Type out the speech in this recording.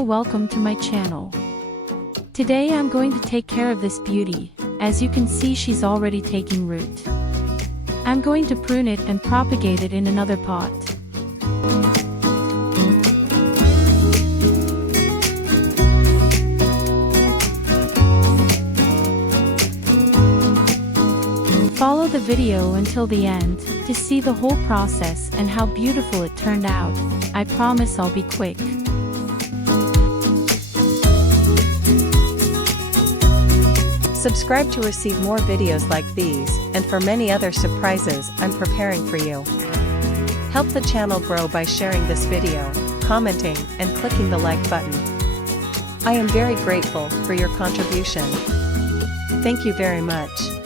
Hello, welcome to my channel. Today I'm going to take care of this beauty. As you can see, she's already taking root. I'm going to prune it and propagate it in another pot. Follow the video until the end to see the whole process and how beautiful it turned out. I promise I'll be quick. Subscribe to receive more videos like these, and for many other surprises I'm preparing for you. Help the channel grow by sharing this video, commenting, and clicking the like button. I am very grateful for your contribution. Thank you very much.